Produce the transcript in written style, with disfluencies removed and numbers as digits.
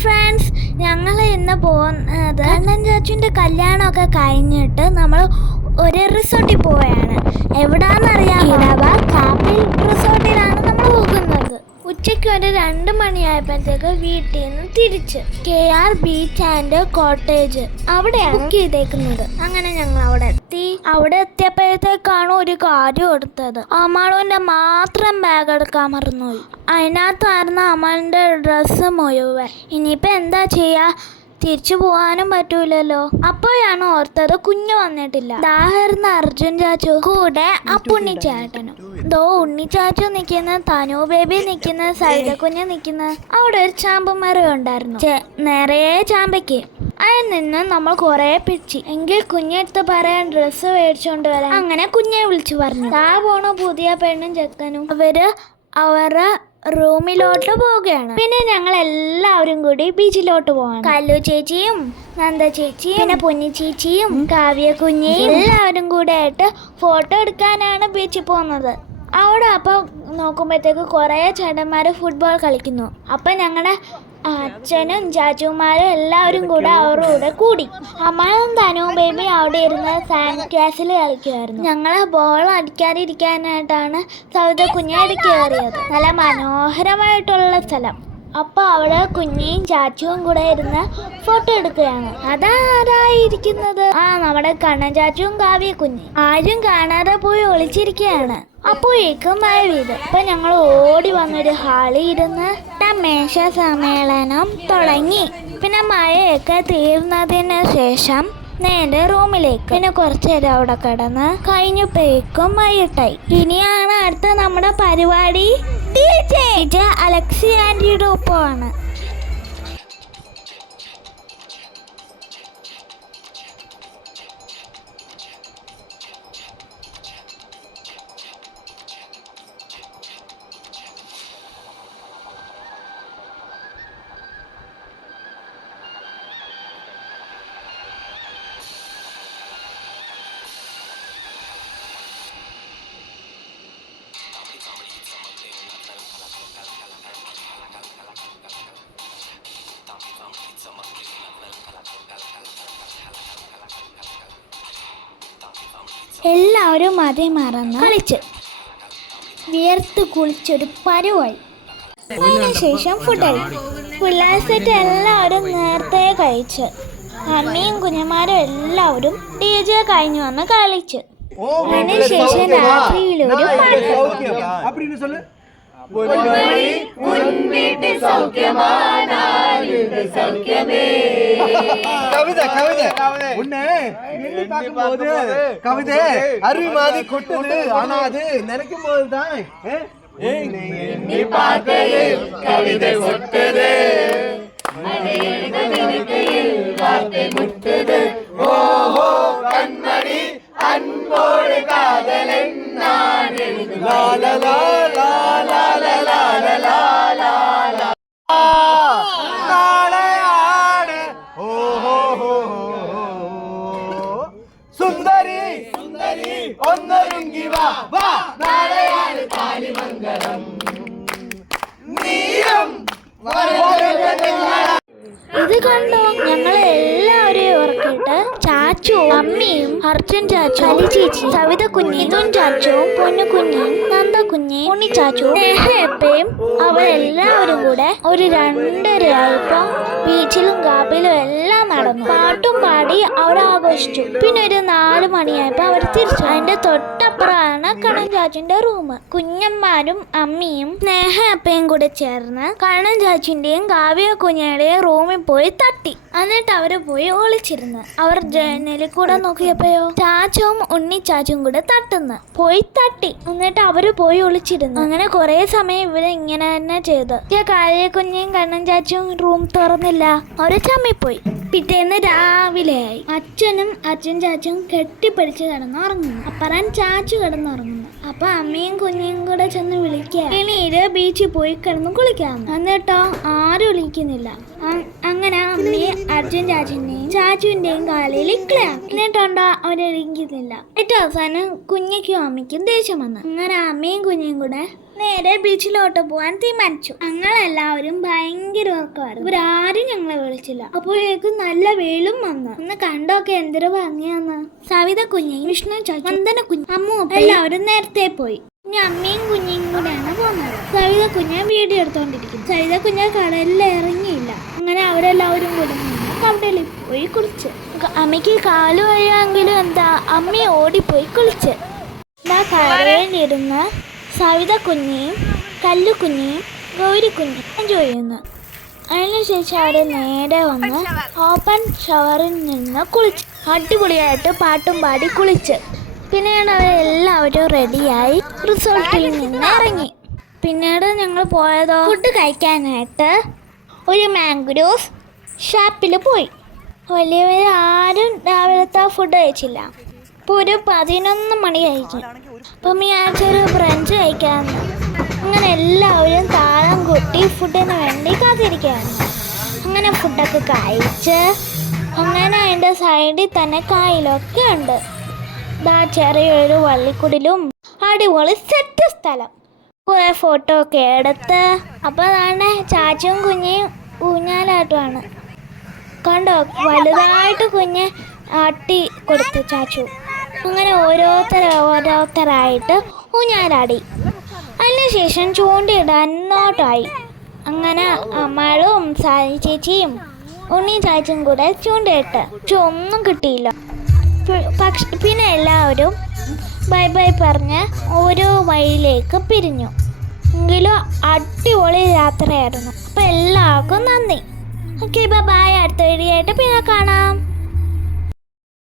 Friends, ഞങ്ങൾ ഇന്ന് പോകുന്നത് കണ്ണൻ ചാച്ചുവിൻ്റെ കല്യാണമൊക്കെ കഴിഞ്ഞിട്ട് നമ്മൾ ഒരു റിസോർട്ടിൽ പോവുകയാണ്. എവിടാന്നറിയാം, കാപ്പിൽ റിസോർട്ടിലാണ് നമ്മൾ പോകുന്നത്. ഉച്ചയ്ക്ക് ഒരു 2 മണിയായപ്പോഴത്തേക്ക് വീട്ടിൽ നിന്ന് തിരിച്ച് KR ബീച്ച് ആൻഡ് കോട്ടേജ് അവിടെയാണ് ബുക്ക് ചെയ്തേക്കുന്നത്. അങ്ങനെ ഞങ്ങൾ അവിടെ എത്തി. അവിടെ എത്തിയപ്പോഴത്തേക്കാണ് ഒരു കാര്യം എടുത്തത്. അമാളുവിൻ്റെ മാത്രം ബാഗ് എടുക്കാൻ മറന്നുപോയി. അതിനകത്തായിരുന്നു അമാളിൻ്റെ ഡ്രസ്സ് മുഴുവൻ. ഇനിയിപ്പോൾ എന്താ ചെയ്യുക? തിരിച്ചു പോകാനും പറ്റൂലല്ലോ. അപ്പോഴാണ് ഓർത്തത് കുഞ്ഞു വന്നിട്ടില്ല. ദാഹർന്ന അർജുൻ ചാച്ചു കൂടെ ഉണ്ണിച്ചാട്ടനും. ഉണ്ണിച്ചാച്ചു നിൽക്കുന്ന, തനു ബേബി നിൽക്കുന്ന, സൈദ കുഞ്ഞ് നിൽക്കുന്ന. അവിടെ ഒരു ചാമ്പമരം ഉണ്ടായിരുന്നു, നിറയെ ചാമ്പയ്ക്ക്. അതിൽ നിന്ന് നമ്മൾ കുറെ പിടിച്ചു. എങ്കിൽ കുഞ്ഞെടുത്ത് പറയാൻ ഡ്രസ്സ് മേടിച്ചോണ്ട് വരാൻ. അങ്ങനെ കുഞ്ഞെ വിളിച്ചു പറഞ്ഞു. പോണ പുതിയ പെണ്ണും ചെക്കനും അവരുടെ റൂമിലോട്ട് പോവുകയാണ്. പിന്നെ ഞങ്ങൾ എല്ലാവരും കൂടി ബീച്ചിലോട്ട് പോവാണ്. കല്ലു ചേച്ചിയും നന്ദ ചേച്ചിയും പിന്നെ പൊന്നി ചേച്ചിയും കാവ്യ കുഞ്ഞയും എല്ലാവരും കൂടെ ആയിട്ട് ഫോട്ടോ എടുക്കാനാണ് ബീച്ചിൽ പോകുന്നത്. അവിടെ അപ്പോൾ നോക്കുമ്പോഴത്തേക്ക് കുറേ ചേട്ടന്മാർ ഫുട്ബോൾ കളിക്കുന്നു. അപ്പം ഞങ്ങളുടെ അച്ഛനും ചാച്ചുമാരും എല്ലാവരും കൂടെ അവരുടെ കൂടെ കൂടി. അമ്മാളും തനുവും ബേബി അവിടെ ഇരുന്ന് സാൻഡ് ക്യാസിൽ കളിക്കുമായിരുന്നു. ഞങ്ങൾ ബോൾ അടിക്കാതിരിക്കാനായിട്ടാണ് സൗദ കുഞ്ഞാടി കയറിയത്. നല്ല മനോഹരമായിട്ടുള്ള സ്ഥലം. അപ്പോൾ അവിടെ കുഞ്ഞിയും ചാച്ചുവും കൂടെ ഇരുന്ന് ഫോട്ടോ എടുക്കുകയാണ്. അതാരായിരിക്കുന്നത്? നമ്മുടെ കണ്ണൻ ചാച്ചുവും കാവ്യ കുഞ്ഞി. ആരും കാണാതെ പോയി ഒളിച്ചിരിക്കുകയാണ്. അപ്പോഴേക്കും മഴ പെയ്തു. അപ്പൊ ഞങ്ങൾ ഓടി വന്നൊരു ഹാളിൽ ഇരുന്ന് മേശ സമ്മേളനം തുടങ്ങി. പിന്നെ മഴയൊക്കെ തീർന്നതിന് ശേഷം നേരെ റൂമിലേക്ക്. പിന്നെ കുറച്ചു നേരം അവിടെ കിടന്ന് കഴിഞ്ഞപ്പോഴേക്കും മഴട്ടായി. ഇനിയാണ് അടുത്ത നമ്മുടെ പരിപാടി. അലക്സി ആന്റിയുടെ ഒപ്പമാണ്. എല്ലാവരും അതേ മറന്ന് കളിച്ച് വിയർത്ത് കുളിച്ചൊരു പരുവായി. അതിനുശേഷം ഫുഡായി. പിള്ളേർ സെറ്റ് എല്ലാവരും നേരത്തെ കഴിച്ച്. അമ്മയും കുഞ്ഞന്മാരും എല്ലാവരും DJ കഴിഞ്ഞു വന്ന് കളിച്ച്. അതിനുശേഷം രാത്രിയിലൊരു പാട്ട്. கவிதை அருவி மாதிரி கொட்டுது. ஆனா அது நினைக்கும் போதுதான் கவிதை சொட்டது. ஓஹோ கண்மணி அன்போடு காதலன் நான் നാളെയാണ് സുന്ദരി സുന്ദരി ഒന്നൊരുങ്ങി വാ വാ. നാളെയാണ് താലിമംഗലം. നീയും ഇത് കണ്ടോ? ഞങ്ങൾ എല്ലാവരെയും ഓർക്കിട്ട് ചാച്ചുവും അമ്മയും അർജുൻ ചാച്ചു, അലി ചേച്ചി, സവിത കുഞ്ഞി, ഇതും ചാച്ചുവും പൊന്നു കുഞ്ഞിയും നന്ദ കുഞ്ഞിയും ഉണ്ണി ചാച്ചുവും എപ്പയും അവരെല്ലാവരും കൂടെ ഒരു 2:30 ആയപ്പോൾ ബീച്ചിലും കാപ്പിലും എല്ലാം നടന്നു. പാട്ടും പാടി അവർ ആഘോഷിച്ചു. പിന്നെ ഒരു 4 മണിയായപ്പോൾ അവർ തിരിച്ചു. അതിന്റെ തൊട്ടപ്പുറമാണ് കണ്ണൻ ചാച്ചുവിന്റെ റൂം. കുഞ്ഞന്മാരും അമ്മയും സ്നേഹപ്പയും കൂടെ ചേർന്ന് കണ്ണൻ ചാച്ചുവിന്റെയും കാവ്യ കുഞ്ഞയുടെയും റൂമിൽ പോയി തട്ടി. എന്നിട്ട് അവര് പോയി ഒളിച്ചിരുന്ന്. അവർ ജനലിൽ കൂടെ നോക്കിയപ്പോയോ ചാച്ചുവും ഉണ്ണി ചാച്ചുവും കൂടെ തട്ടുന്നു. പോയി തട്ടി. എന്നിട്ട് അവര് പോയി ഒളിച്ചിരുന്നു. അങ്ങനെ കുറെ സമയം ഇവര് ഇങ്ങനെ തന്നെ ചെയ്തു. കാവ്യ കുഞ്ഞയും കണ്ണൻ ചാച്ചുവും റൂം തുറന്നില്ല. അവര് ചമ്മിപ്പോയി. പിറ്റേന്ന് രാവിലെയായി. അച്ഛനും അച്ഛൻ ചാച്ചും കെട്ടിപ്പിടിച്ച് കിടന്നുറങ്ങുന്നു. അപ്പറാൻ ചാച്ചു കിടന്നുറങ്ങുന്നു. അപ്പൊ അമ്മയും കുഞ്ഞിയും കൂടെ ചെന്ന് വിളിക്കുക, പിന്നീട് ബീച്ചിൽ പോയി കിടന്ന് കുളിക്കാം. എന്നിട്ടോ ആരും വിളിക്കുന്നില്ല. അങ്ങനെ അമ്മയും അർജുൻ ചാച്ചുവിന്റെയും ചാച്ചുവിന്റെയും കാലിൽ ഇക്കളയാം. എന്നിട്ടുണ്ടോ അവരെണിക്കുന്നില്ല. ഏറ്റവും അവസാനം കുഞ്ഞിക്കും അമ്മയ്ക്കും ദേഷ്യം വന്നു. അങ്ങനെ അമ്മയും കുഞ്ഞിയും കൂടെ നേരെ ബീച്ചിലോട്ട് പോകാൻ തീരുമാനിച്ചു. ഞങ്ങളെല്ലാവരും ഭയങ്കര ഉറക്കമായിരുന്നു. ഇവരാരും ഞങ്ങളെ വിളിച്ചില്ല. അപ്പോഴേക്കും നല്ല വെയിലും വന്നു. ഒന്ന് കണ്ടൊക്കെ എന്തൊരു ഭംഗിയാന്ന്. സവിത കുഞ്ഞയും വിഷ്ണു ചാച്ചു വന്ദന കുഞ്ഞ് അമ്മു എല്ലാവരും നേരത്തെ പോയി. ഇനി അമ്മയും കുഞ്ഞയും കൂടെയാണ് പോകുന്നത്. സവിത കുഞ്ഞ് വീഡിയോ എടുത്തോണ്ടിരിക്കും. സവിത കുഞ്ഞ് കടലിൽ ഇറങ്ങിയില്ല. അങ്ങനെ അവരെല്ലാവരും കൂടെ കടലിൽ പോയി കുളിച്ച്. അമ്മയ്ക്ക് കാല് വഴിയെങ്കിലും എന്താ അമ്മ ഓടിപ്പോയി കുളിച്ച്. കരയിലിരുന്ന് സവിത കുഞ്ഞിയും കല്ലുകുഞ്ഞിയും ഗൗരിക്കുഞ്ഞിയും എൻജോയ് ചെയ്യുന്നു. അതിനുശേഷം അവർ നേരെ വന്ന് ഓപ്പൺ ഷവറിൽ നിന്ന് കുളിച്ച് അടിപൊളിയായിട്ട് പാട്ടും പാടി കുളിച്ച്. പിന്നീട് അവരെല്ലാവരും റെഡിയായി റിസോർട്ടിൽ നിന്ന് ഇറങ്ങി. പിന്നീട് ഞങ്ങൾ പോയതോ ഫുഡ് കഴിക്കാനായിട്ട് ഒരു മാംഗ്രോസ് ഷാപ്പിൽ പോയി. വലിയവർ ആരും രാവിലത്തെ ഫുഡ് കഴിച്ചില്ല. ഇപ്പോൾ ഒരു 11 മണി കഴിച്ചു. അപ്പം ഒരു ബ്രഞ്ച് കഴിക്കാമെന്ന്. അങ്ങനെ എല്ലാവരും താളം കൊട്ടി ഫുഡിന് വേണ്ടി കാത്തിരിക്കുകയാണ്. അങ്ങനെ ഫുഡൊക്കെ കഴിച്ച് അങ്ങനെ അതിൻ്റെ സൈഡിൽ തന്നെ കായലൊക്കെ ഉണ്ട്. ചെറിയൊരു വള്ളിക്കുടിലും അടിപൊളി സെറ്റ് സ്ഥലം. കുറേ ഫോട്ടോ ഒക്കെ എടുത്ത് അപ്പോൾ അതാണ് ചാച്ചും കുഞ്ഞയും ഊഞ്ഞാലാട്ടമാണ്. കണ്ടോ വലുതായിട്ട് കുഞ്ഞ് ആട്ടി കൊടുത്തു ചാച്ചു. അങ്ങനെ ഓരോരുത്തരായിട്ട് ഊഞ്ഞാലാടി. അതിനുശേഷം ചൂണ്ടയിടാൻ നോട്ടായി. അങ്ങനെ അമ്മളും സായി ചേച്ചിയും ഉണ്ണി ചാച്ചും കൂടെ ചൂണ്ടയിട്ട്. പക്ഷെ ഒന്നും കിട്ടിയില്ല. പിന്നെ എല്ലാവരും ബൈ ബൈ പറഞ്ഞ് ഓരോ വഴിയിലേക്ക് പിരിഞ്ഞു. എങ്കിലും അടിപൊളി യാത്രയായിരുന്നു. അപ്പോൾ എല്ലാവർക്കും നന്ദി. Okay bye. അടുത്ത വീഡിയോ ആയിട്ട് പിന്നെ കാണാം.